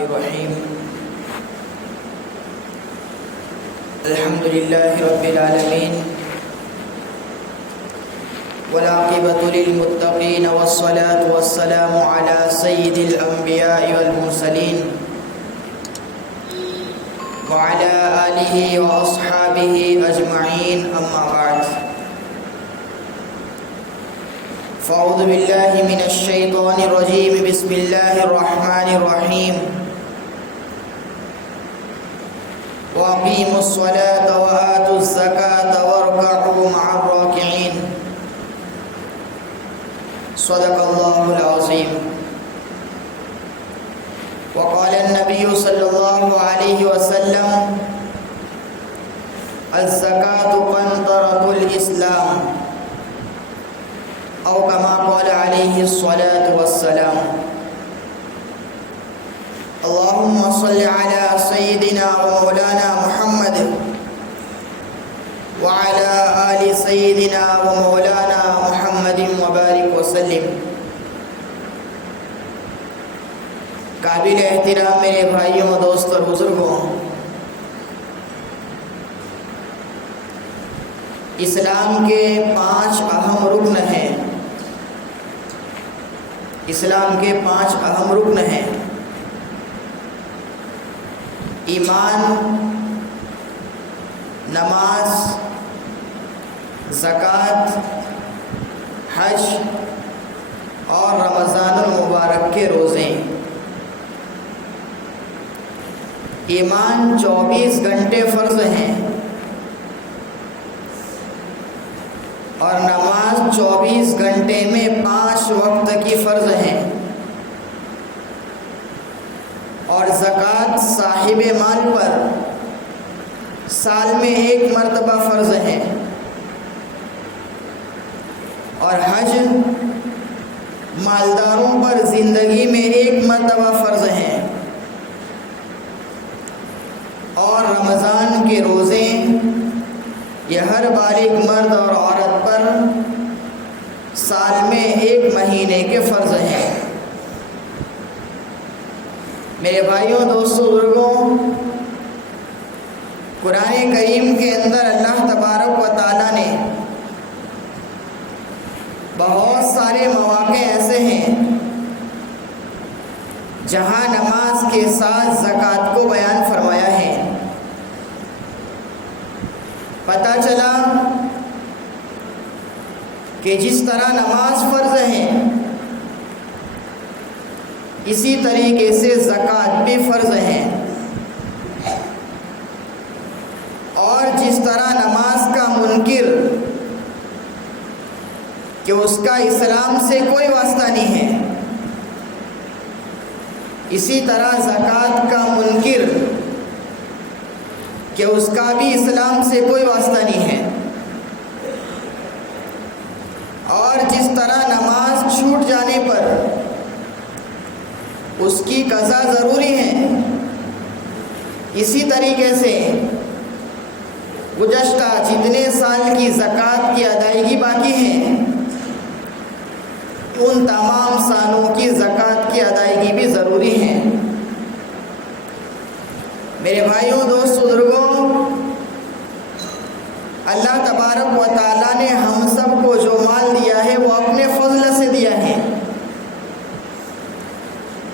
الرحيم الحمد لله رب العالمين والعاقبة للمتقين والصلاة والسلام على سيد الأنبياء والمرسلين وعلى آله وأصحابه أجمعين أما بعد فأعوذ بالله من الشيطان الرجيم بسم الله الرحمن الرحيم وأقيموا الصلاة وآتوا الزكاة واركعوا مع الراكعين صدق الله العظيم وقال النبي صلى الله عليه وسلم الزكاة قنطرة الإسلام أو كما قال عليه الصلاة والسلام اللهم صل على سيدنا ومولانا محمد وعلى آل سيدنا ومولانا محمد وبارك وسلم. قابل احترام میرے بھائیوں دوستوں اور بزرگوں، اسلام کے 5 اہم رکن ہیں. اسلام کے 5 اہم رکن ہیں: ایمان، نماز، زکوٰۃ، حج اور رمضان المبارک کے روزے. ایمان 24 گھنٹے فرض ہیں اور نماز 24 گھنٹے میں 5 وقت کی فرض ہیں، اور زکوٰۃ صاحب مال پر سال میں 1 مرتبہ فرض ہے، اور حج مالداروں پر زندگی میں 1 مرتبہ فرض ہے، اور رمضان کے روزے یہ ہر بالغ مرد اور عورت پر سال میں 1 مہینے کے فرض ہیں. میرے بھائیوں دوستوں بزرگوں، قرآن کریم کے اندر اللہ تبارک و تعالیٰ نے بہت سارے مواقع ایسے ہیں جہاں نماز کے ساتھ زکوٰۃ کو بیان فرمایا ہے. پتہ چلا کہ جس طرح نماز فرض ہے اسی طریقے سے زکوٰۃ بھی فرض ہے، اور جس طرح نماز کا منکر کہ اس کا اسلام سے کوئی واسطہ نہیں ہے، اسی طرح زکوٰۃ کا منکر کہ اس کا بھی اسلام سے کوئی واسطہ نہیں ہے. اور جس طرح نماز چھوٹ جانے پر اس کی قضا ضروری ہے، اسی طریقے سے گزشتہ جتنے سال کی زکوٰۃ کی ادائیگی باقی ہے ان تمام سالوں کی زکوٰۃ کی ادائیگی بھی ضروری ہے. میرے بھائیوں دوستوں بزرگوں، اللہ تبارک و تعالیٰ نے ہم سب کو جو مال دیا ہے وہ اپنے فضل سے دیا ہے،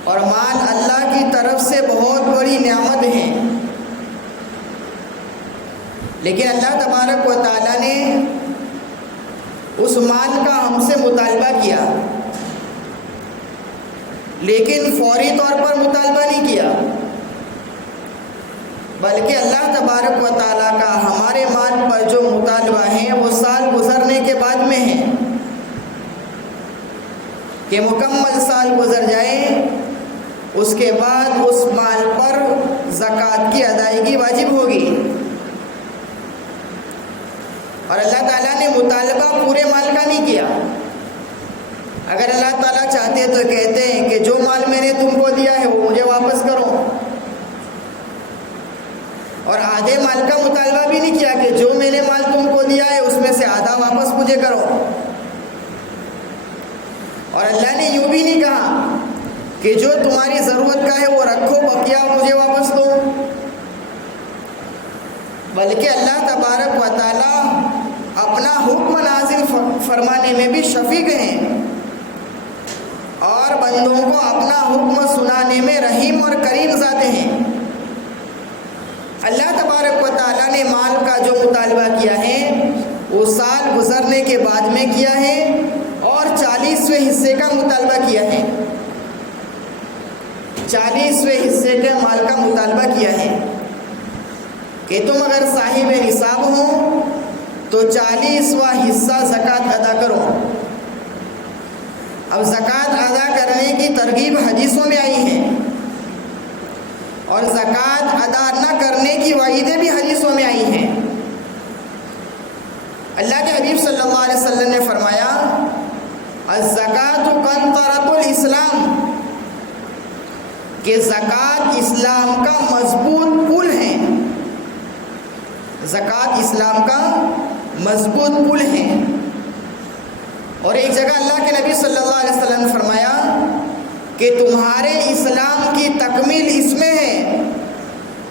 اور مال اللہ کی طرف سے بہت بڑی نعمت ہے. لیکن اللہ تبارک و تعالیٰ نے اس مال کا ہم سے مطالبہ کیا، لیکن فوری طور پر مطالبہ نہیں کیا، بلکہ اللہ تبارک و تعالیٰ کا ہمارے مال پر جو مطالبہ ہے وہ سال گزرنے کے بعد میں ہے کہ مکمل سال گزر جائے، اس کے بعد اس مال پر زکوٰۃ کی ادائیگی واجب ہوگی. اور اللہ تعالیٰ نے مطالبہ پورے مال کا نہیں کیا. اگر اللہ تعالیٰ چاہتے تو کہتے ہیں کہ جو مال میں نے تم کو دیا ہے وہ مجھے واپس کرو، اور آدھے مال کا مطالبہ بھی نہیں کیا کہ جو میں نے مال تم کو دیا ہے اس میں سے آدھا واپس مجھے کرو. اور اللہ نے یوں بھی نہیں کہا کہ جو تمہاری ضرورت کا ہے وہ رکھو، بقیہ مجھے واپس دو، بلکہ اللہ تبارک و تعالیٰ اپنا حکم نازل فرمانے میں بھی شفیق ہیں اور بندوں کو اپنا حکم سنانے میں رحیم اور کریم ذات ہیں۔ اللہ تبارک و تعالیٰ نے مال کا جو مطالبہ کیا ہے وہ سال گزرنے کے بعد میں کیا ہے اور 40ویں حصے کا مطالبہ کیا ہے، 40ویں حصے کے مال کا مطالبہ کیا ہے کہ تم اگر صاحب نصاب ہو تو 40واں حصہ زکوٰۃ ادا کرو۔ اب زکوٰۃ ادا کرنے کی ترغیب حدیثوں میں آئی ہے اور زکوٰۃ ادا نہ کرنے کی وعیدیں بھی حدیثوں میں آئی ہیں۔ اللہ کے حبیب صلی اللہ علیہ وسلم نے فرمایا الزکوٰۃ قنطرۃ الاسلام، کہ زکوٰۃ اسلام کا مضبوط پل ہے، زکوٰۃ اسلام کا مضبوط پل ہے۔ اور ایک جگہ اللہ کے نبی صلی اللہ علیہ وسلم نے فرمایا کہ تمہارے اسلام کی تکمیل اس میں ہے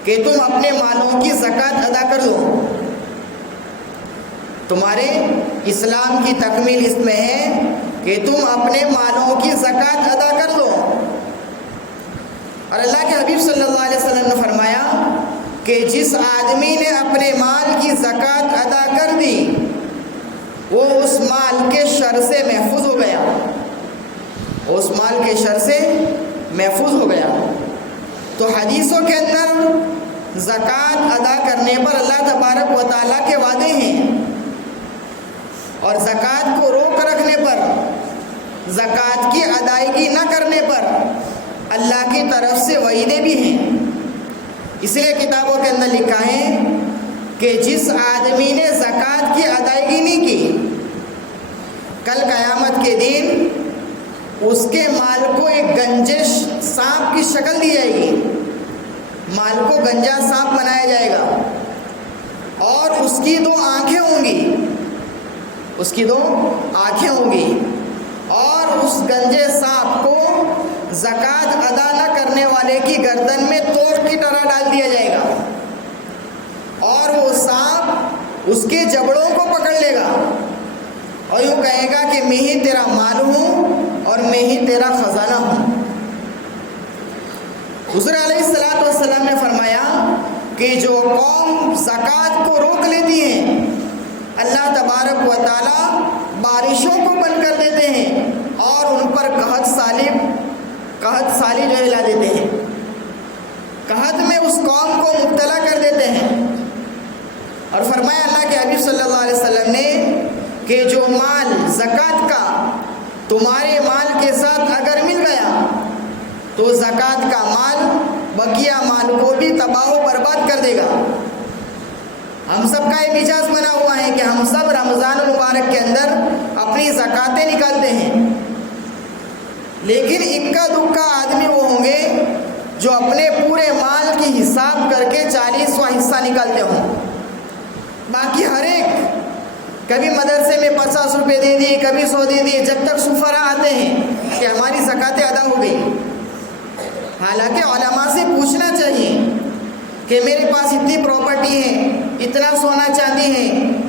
کہ تم اپنے مالوں کی زکوٰۃ ادا کر دو، تمہارے اسلام کی تکمیل اس میں ہے کہ تم اپنے مالوں کی زکوٰۃ ادا کر دو۔ اور اللہ کے حبیب صلی اللہ علیہ وسلم نے فرمایا کہ جس آدمی نے اپنے مال کی زکوٰۃ ادا کر دی وہ اس مال کے شر سے محفوظ ہو گیا، اس مال کے شر سے محفوظ ہو گیا۔ تو حدیثوں کے اندر زکوٰۃ ادا کرنے پر اللہ تبارک و تعالیٰ کے وعدے ہیں اور زکوٰۃ کو روک رکھنے پر، زکوٰۃ کی ادائیگی نہ کرنے پر اللہ کی طرف سے وعیدیں بھی ہیں۔ اس لیے کتابوں کے اندر لکھا ہے کہ جس آدمی نے زکوٰۃ کی ادائیگی نہیں کی، کل قیامت کے دن اس کے مال کو ایک گنجے سانپ کی شکل دی جائے گی، مال کو گنجا سانپ بنایا جائے گا اور اس کی 2 آنکھیں ہوں گی، اس کی 2 آنکھیں ہوں گی، اور اس گنجے سانپ کو زکوٰۃ ادا نہ کرنے والے کی گردن میں توپ کی طرح ڈال دیا جائے گا اور وہ سانپ اس کے جبڑوں کو پکڑ لے گا اور یوں کہے گا کہ میں ہی تیرا مال ہوں اور میں ہی تیرا خزانہ ہوں۔ حضور علیہ الصلوۃ والسلام نے فرمایا کہ جو قوم زکوٰۃ کو روک لیتی ہے اللہ تبارک و تعالیٰ بارشوں کو بند کر دیتے ہیں اور ان پر قحط سالی جو لا دیتے ہیں، قحط میں اس قوم کو مبتلا کر دیتے ہیں۔ اور فرمایا اللہ کے حبیب صلی اللہ علیہ وسلم نے کہ جو مال زکوٰۃ کا تمہارے مال کے ساتھ اگر مل گیا تو زکوٰۃ کا مال بقیہ مال کو بھی تباہ و برباد کر دے گا۔ ہم سب کا یہ مزاج بنا ہوا ہے کہ ہم سب رمضان المبارک کے اندر اپنی زکاتیں نکالتے ہیں، لیکن اکا دکا آدمی وہ ہوں گے جو اپنے پورے مال کی حساب کر کے 40واں حصہ نکالتے ہوں۔ باقی ہر ایک کبھی مدرسے میں 50 روپے دے دیے، کبھی 100 دے دیے، جب تک سفرا آتے ہیں کہ ہماری زکاتیں ادا ہو گئی۔ حالانکہ علماء سے پوچھنا چاہیے کہ میرے پاس اتنی پراپرٹی ہے، اتنا سونا چاندی ہے،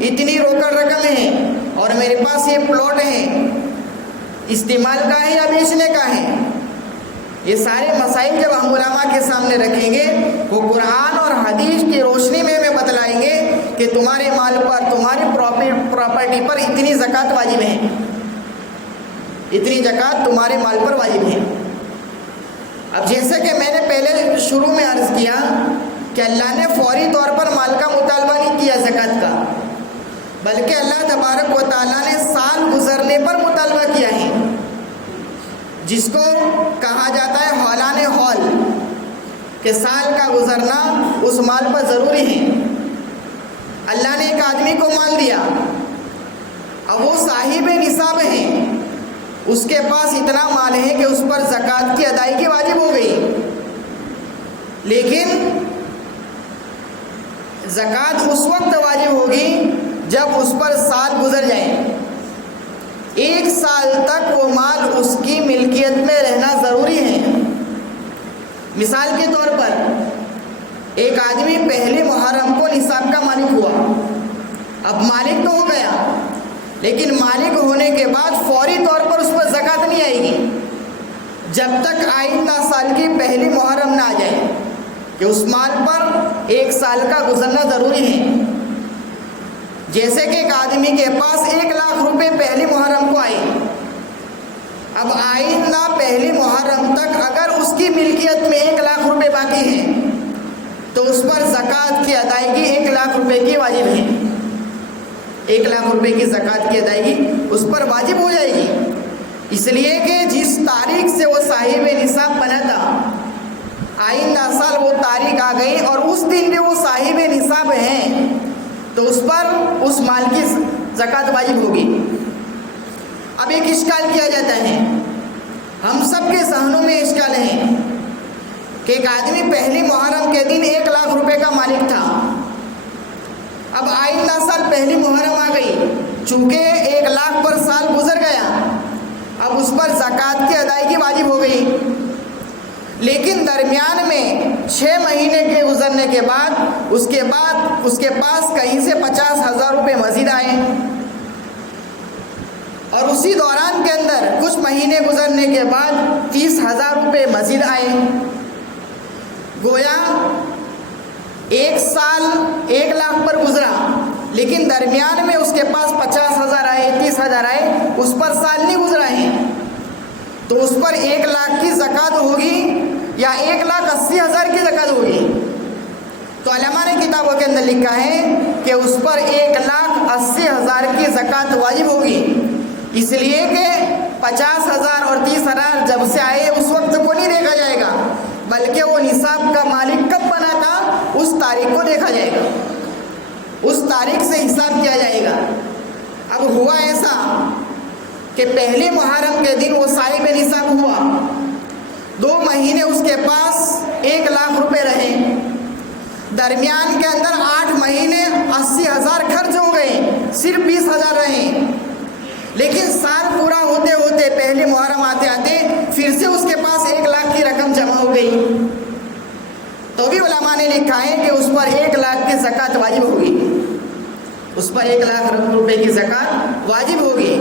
اتنی روکڑ رقم ہے اور میرے پاس یہ پلاٹ ہے، استعمال کا ہے یا بیچنے کا ہے۔ یہ سارے مسائل جب ہم علماء کے سامنے رکھیں گے وہ قرآن اور حدیث کی روشنی میں ہمیں بتلائیں گے کہ تمہارے مال پر، تمہاری پراپرٹی پر اتنی زکوٰۃ واجب ہے، اتنی زکوٰۃ تمہارے مال پر واجب ہے۔ اب جیسے کہ میں نے پہلے شروع میں عرض کیا کہ اللہ نے فوری طور پر مال کا مطالبہ نہیں کیا زکوٰۃ کا، بلکہ اللہ تبارک و تعالیٰ نے سال گزرنے پر مطالبہ کیا ہے، جس کو کہا جاتا ہے حولان حول، کہ سال کا گزرنا اس مال پر ضروری ہے۔ اللہ نے ایک آدمی کو مال دیا، اب وہ صاحب نصاب ہے، اس کے پاس اتنا مال ہے کہ اس پر زکوٰۃ کی ادائیگی واجب ہو گئی، لیکن زکوٰۃ اس وقت واجب ہوگی جب اس پر سال گزر جائیں۔ 1 سال تک وہ مال اس کی ملکیت میں رہنا ضروری ہے۔ مثال کے طور پر ایک آدمی پہلے محرم کو نصاب کا مالک ہوا. اب مالک تو ہو گیا، لیکن مالک ہونے کے بعد فوری طور پر اس پر زکوٰۃ نہیں آئے گی جب تک آئندہ سال کی پہلی محرم نہ آ جائے، کہ اس مال پر 1 سال کا گزرنا ضروری ہے. جیسے کہ ایک آدمی کے پاس 1 لاکھ روپے پہلی محرم کو آئے، اب آئندہ پہلی محرم تک اگر اس کی ملکیت میں 1 لاکھ روپے باقی ہیں تو اس پر زکوٰۃ کی ادائیگی 1 لاکھ روپے کی واجب ہے. 1 لاکھ روپے کی زکوٰۃ کی ادائیگی اس پر واجب ہو جائے گی، اس لیے کہ جس تاریخ سے وہ صاحب نصاب بنا تھا، آئندہ سال وہ تاریخ آ گئی اور اس دن بھی وہ صاحب نصاب ہیں تو اس پر اس مال کی زکوٰۃ واجب ہوگی. اب ایک اشکال کیا جاتا ہے، ہم سب کے ذہنوں میں اشکال ہے کہ ایک آدمی پہلی محرم کے دن 1 لاکھ روپے کا مالک تھا. اب آئندہ سال پہلی محرم آ گئی، چونکہ 1 لاکھ پر سال گزر گیا، اب اس پر زکوٰۃ کی ادائیگی واجب ہو گئی. لیکن درمیان میں 6 مہینے کے گزرنے کے بعد اس کے پاس کہیں سے 50,000 روپے مزید آئے، اور اسی دوران کے اندر کچھ مہینے گزرنے کے بعد 30,000 روپے مزید آئے. گویا 1 سال 1 لاکھ پر گزرا، لیکن درمیان میں اس کے پاس 50,000 آئے، 30,000 آئے، اس پر سال نہیں گزرا ہے، تو اس پر 1 لاکھ کی زکوٰۃ ہوگی یا 1,80,000 کی زکوٰۃ ہوگی. تو علماء نے کتابوں کے اندر لکھا ہے کہ اس پر 1,80,000 کی زکوٰۃ واجب ہوگی، اس لیے کہ 50,000 اور 30,000 جب سے آئے اس وقت کو نہیں دیکھا جائے گا، بلکہ وہ نصاب کا مالک کب بنا تھا اس تاریخ کو دیکھا جائے گا، اس تاریخ سے حساب کیا جائے گا. اب ہوا ایسا کہ پہلے محرم کے دن وہ صاحب نصاب ہوا، 2 مہینے اس کے پاس 1 لاکھ روپے رہے، درمیان کے اندر 8 مہینے 80,000 خرچ ہو گئے، صرف 20,000 رہے. لیکن سال پورا ہوتے ہوتے پہلے محرم آتے آتے پھر سے اس کے پاس 1 لاکھ کی رقم جمع ہو گئی، تو بھی علماء نے لکھا ہے کہ اس پر 1 لاکھ کی زکوٰۃ واجب ہوگی، اس پر 1 لاکھ روپے کی زکوٰۃ واجب ہوگی.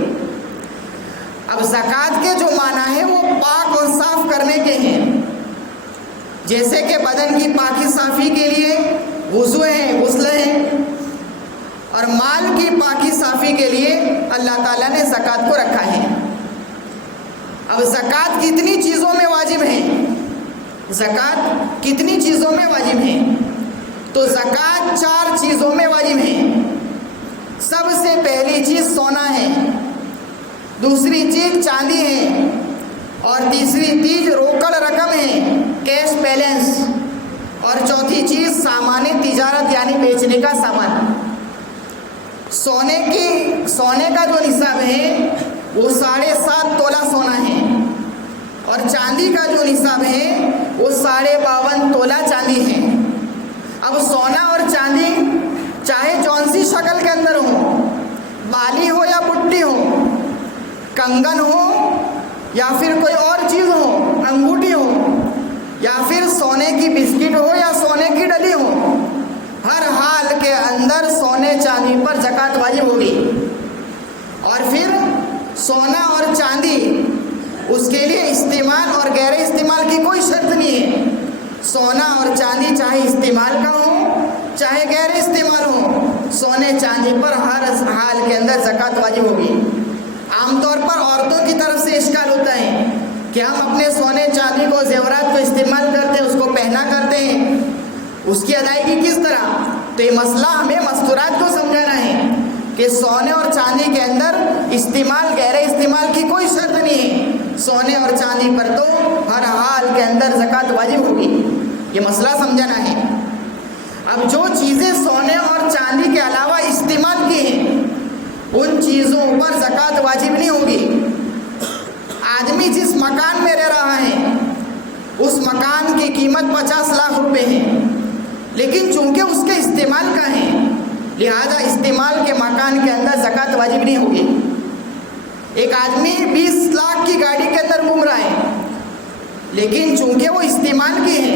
اب زکوٰۃ کے جو معنی ہے وہ پاک اور صاف کرنے کے ہیں، جیسے کہ بدن کی پاکی صافی کے لیے وضو ہے، غسل ہے، اور مال کی پاکی صافی کے لیے اللہ تعالیٰ نے زکوٰۃ کو رکھا ہے. اب زکوٰۃ کتنی چیزوں میں واجب ہے؟ زکوٰۃ کتنی چیزوں میں واجب ہے؟ تو زکوٰۃ 4 چیزوں میں واجب ہے. سب سے پہلی چیز سونا ہے، دوسری چیز چاندی ہے، اور تیسری چیز روکڑ رقم ہے، کیش بیلنس، اور چوتھی چیز سامان تجارت یعنی بیچنے کا سامان. سونے کا جو نصاب ہے وہ 7.5 تولہ سونا ہے، اور چاندی کا جو نصاب ہے وہ 52.5 تولہ چاندی ہے. اب سونا اور چاندی چاہے جون سی شکل کے اندر ہو، بالی ہو یا پٹی ہو، کنگن ہو یا پھر کوئی اور چیز ہو، انگوٹھی ہو، یا پھر سونے کی بسکٹ ہو یا سونے کی ڈلی ہو، ہر حال کے اندر سونے چاندی پر زکوٰۃ واجب ہوگی. اور پھر سونا اور چاندی اس کے لیے استعمال اور غیر استعمال کی کوئی شرط نہیں ہے. سونا اور چاندی چاہے استعمال کا ہو چاہے غیر استعمال ہو، سونے چاندی پر ہر حال کے اندر زکوٰۃ واجب ہوگی. عام طور پر عورتوں کی طرف سے اشکال ہوتا ہے کہ ہم اپنے سونے چاندی کو زیورات کو استعمال کرتے ہیں، اس کو پہنا کرتے ہیں، اس کی ادائیگی کس طرح؟ تو یہ مسئلہ ہمیں مستورات کو سمجھانا ہے کہ سونے اور چاندی کے اندر استعمال غیر استعمال کی کوئی شرط نہیں ہے، سونے اور چاندی پر تو ہر حال کے اندر زکوٰۃ واجب ہوگی. یہ مسئلہ سمجھانا ہے. اب جو چیزیں سونے اور چاندی کے علاوہ استعمال کی ہیں ان چیزوں پر زکوٰۃ واجب نہیں ہوگی. آدمی جس مکان میں رہ رہا ہے اس مکان کی قیمت 50 لاکھ روپے ہے، لیکن چونکہ اس کے استعمال کا ہے لہذا استعمال کے مکان کے اندر زکوٰۃ واجب نہیں ہوگی. ایک آدمی 20 لاکھ کی گاڑی کے اندر گھوم رہا ہے، لیکن چونکہ وہ استعمال کی ہے